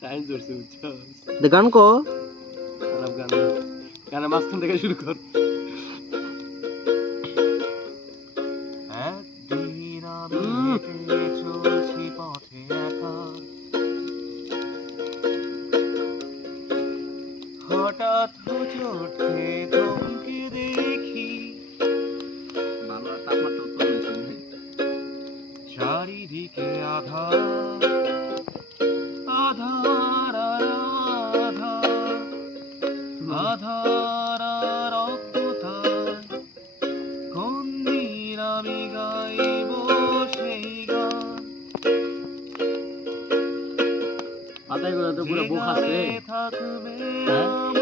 Science ধরছে বুঝছো গান কো খারাপ গান গানের মাঝখান থেকে শুরু কর একদিন আমি হেঁটে চলছি পথে একা হঠাৎ হুজুর থমকে দেখি ভালো তাপমাত্রা উৎপন্ন হয়েছে চারিদিকে আধার আধার আর আধার আধার আর অজ্ঞতায় কোন দিন আমি গাইব সেই গান পাতায় করে তো পুরো বোক আছে থাকবে হ্যাঁ?